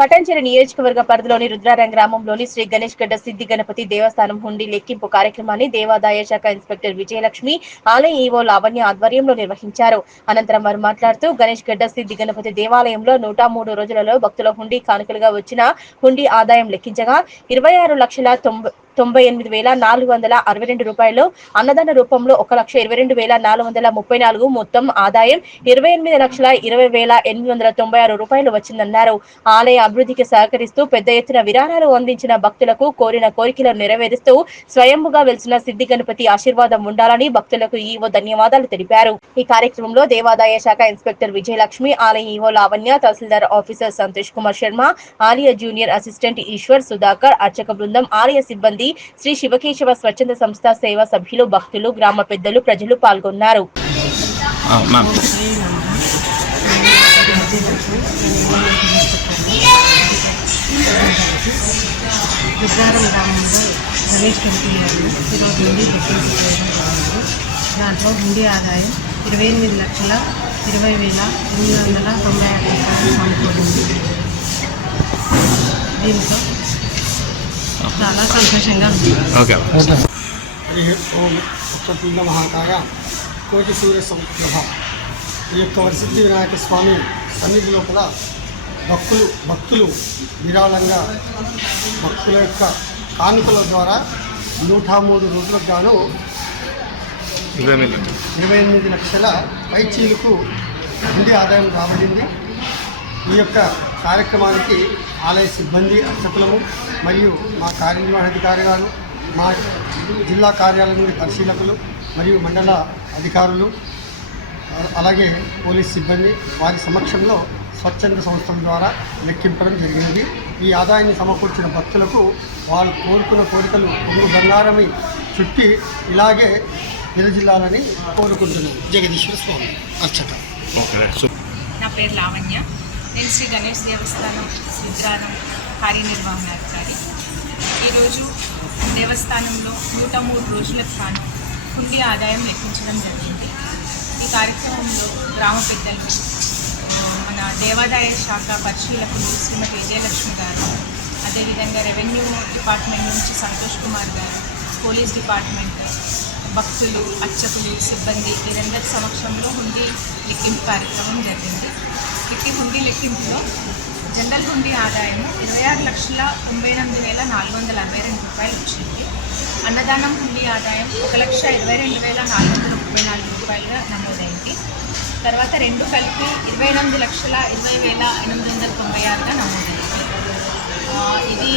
పటాన్చెరు నియోజకవర్గ పరిధిలోని రుద్రారం గ్రామంలోని శ్రీ గణేష్ గడ్డ సిద్ధి గణపతి దేవస్థానం హుండీ లెక్కింపు కార్యక్రమాన్ని దేవాదాయ శాఖ ఇన్స్పెక్టర్ విజయలక్ష్మి ఆలయ ఈవో లావణ్య ఆధ్వర్యంలో నిర్వహించారు. అనంతరం వారు మాట్లాడుతూ గణేష్ గడ్డ సిద్ధి గణపతి దేవాలయంలో 103 రోజులలో భక్తుల హుండీ కానుకలుగా వచ్చిన హుండీ ఆదాయం లెక్కించగా 26,98,462 రూపాయలు, అన్నదాన రూపంలో 1,22,434 మొత్తం ఆదాయం 28,20,896 రూపాయలు వచ్చిందన్నారు. ఆలయ అభివృద్ధికి సహకరిస్తూ పెద్ద ఎత్తున విరాళాలు అందించిన భక్తులకు కోరిన కోరికలను నెరవేరుస్తూ స్వయంభుగా వెలిసిన సిద్ధి గణపతి ఆశీర్వాదం ఉండాలని భక్తులకు ఈవో ధన్యవాదాలు తెలిపారు. ఈ కార్యక్రమంలో దేవాదాయ శాఖ ఇన్స్పెక్టర్ విజయలక్ష్మి, ఆలయ ఈవో లావణ్య, తహసీల్దార్ ఆఫీసర్ సంతోష్ కుమార్ శర్మ, ఆలయ జూనియర్ అసిస్టెంట్ ఈశ్వర్, సుధాకర్, అర్చక బృందం, ఆలయ సిబ్బంది, శ్రీ శివకేశవ స్వచ్ఛంద సంస్థ సేవా సభ్యులు, భక్తులు, గ్రామ పెద్దలు, ప్రజలు పాల్గొన్నారు. రుద్రారం గ్రామంలో గణేష్ టెంపుల్ ఈరోజు నుండి లెక్కింపు చేయడం జరిగింది. దాంట్లో హుండీ ఆదాయం 28,20,896 రూపాయలు సమకూరింది. దీంతో చాలా సంతోషంగా ఉంది. మహాకాయ కోటి సూర్య సంప్రభ ఈ యొక్క వరసిద్ధి వినాయక స్వామి సన్నిధి లోపల భక్తులు విరాళంగా భక్తుల యొక్క కానుకల ద్వారా 103 రోజులకు గాను 28 లక్షల పైచీలకు హుండీ ఆదాయం రాబడింది. ఈ యొక్క కార్యక్రమానికి ఆలయ సిబ్బంది, అర్చకులము మరియు మా కార్యనిర్వహణాధికారి గారు, మా జిల్లా కార్యాలయం నుండి పరిశీలకులు మరియు మండల అధికారులు, అలాగే పోలీస్ సిబ్బంది వారి సమక్షంలో స్వచ్ఛంద సంస్థల ద్వారా లెక్కింపడం జరిగినది. ఈ ఆదాయాన్ని సమకూర్చిన భక్తులకు వాళ్ళు కోరుకున్న కోరికలు కొంగు బంగారమై చుట్టి ఇలాగే విరజిల్లాలని కోరుకుంటున్నాను. జగదీశ్వర స్వామి అర్చక. నా పేరు లావణ్య. నేను శ్రీ గణేష్ దేవస్థానం రుద్రారం కార్యనిర్వహణాధికారి. ఈరోజు దేవస్థానంలో 103 రోజులకు గాను హుండీ ఆదాయం లెక్కించడం జరిగింది. ఈ కార్యక్రమంలో గ్రామ పెద్దలు, మన దేవాదాయ శాఖ పరిశీలకులు శ్రీమతి విజయలక్ష్మి గారు, అదేవిధంగా రెవెన్యూ డిపార్ట్మెంట్ నుంచి సంతోష్ కుమార్ గారు, పోలీస్ డిపార్ట్మెంట్, భక్తులు, అర్చకులు, సిబ్బంది వీరందరి సమక్షంలో హుండీ లెక్కింపు కార్యక్రమం జరిగింది. హుండీ లెక్కింపులో జనరల్ హుండీ ఆదాయము 26,98,462 రూపాయలు వచ్చింది. అన్నదానం హుండీ ఆదాయం 1,22,434 రూపాయలుగా నమోదైంది. తర్వాత రెండు కలిపి 28,20,896గా నమోదైంది. ఇది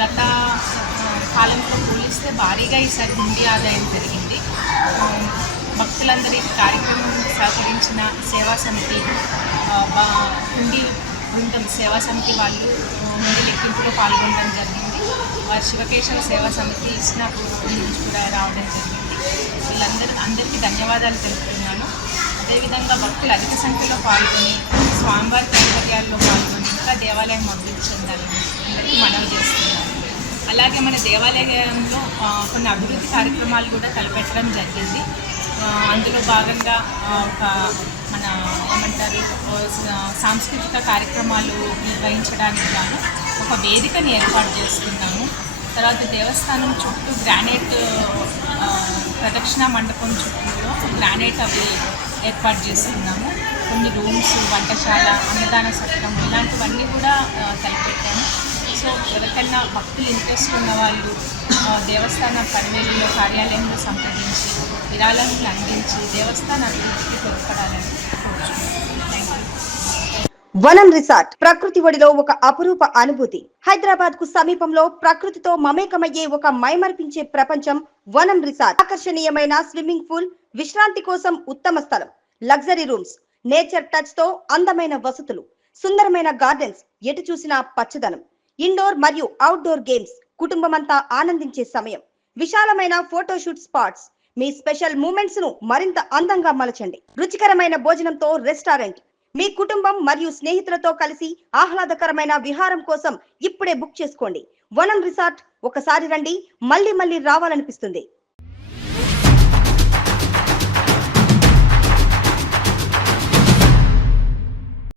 గత కాలంతో పోలిస్తే భారీగా ఈసారి హుండీ ఆదాయం పెరిగింది. భక్తులందరి కార్యక్రమం సహకరించిన సేవా సమితి, హుండీ బృందం సేవా సమితి వాళ్ళు హుండీ లెక్కింపులో పాల్గొనడం జరిగింది. వారి శివకేశవ సేవా సమితి ఇస్నాపూర్ నుంచి కూడా రావడం జరిగింది. అందరికీ ధన్యవాదాలు తెలుపుతున్నాను. అదేవిధంగా భక్తులు అధిక సంఖ్యలో పాల్గొని స్వామివారి కైంకర్యాల్లో పాల్గొని ఇంకా దేవాలయం అభివృద్ధి చెందాలని అందరికీ మనవి చేస్తున్నాను. అలాగే మన దేవాలయంలో కొన్ని అభివృద్ధి కార్యక్రమాలు కూడా తలపెట్టడం జరిగింది. అందులో భాగంగా మన ఏమంటారు సాంస్కృతిక కార్యక్రమాలు నిర్వహించడానికి గాను ఒక వేదికని ఏర్పాటు చేస్తున్నాము. తర్వాత దేవస్థానం చుట్టూ గ్రానైట్ ప్రదక్షిణా మండపం చుట్టూలో గ్రానైట్ అవి ఏర్పాటు చేస్తున్నాము. కొన్ని రూమ్స్, వంటశాల, అన్నదాన సత్రం ఇలాంటివన్నీ కూడా తలపెట్టాము. సో ఎవరికైనా భక్తులు ఇంట్రెస్ట్ ఉన్న వాళ్ళు దేవస్థాన పరివేలులో కార్యాలయంలో సంప్రదించి విరాళాలను అందించి దేవస్థాన అభివృద్ధికి తోడ్పడాలని కోరుచున్నాను. వనం రిసార్ట్ ప్రకృతి ఒడిలో ఒక అపురూప అనుభూతి. హైదరాబాద్ కు సమీపంలో ప్రకృతితో మమేకమయ్యే ఒక మైమర్పించే ప్రపంచం వనం రిసార్ట్. ఆకర్షణీయమైన స్విమ్మింగ్ పూల్, విశ్రాంతి కోసం ఉత్తమ స్థలం, లగ్జరీ రూమ్స్, నేచర్ టచ్ తో అందమైన వసతులు, సుందరమైన గార్డెన్స్, ఎటు చూసినా పచ్చదనం, ఇండోర్ మరియు అవుట్డోర్ గేమ్స్, కుటుంబమంతా ఆనందించే సమయం, విశాలమైన ఫోటోషూట్ స్పాట్స్. మీ స్పెషల్ మూమెంట్స్ ను మరింత అందంగా మలచండి. రుచికరమైన భోజనంతో రెస్టారెంట్. మీ కుటుంబం మరియు స్నేహితులతో కలిసి ఆహ్లాదకరమైన విహారం కోసం ఇప్పుడే బుక్ చేసుకోండి. వనం రిసార్ట్. ఒకసారి రండి, మళ్ళీ రావాలనిపిస్తుంది.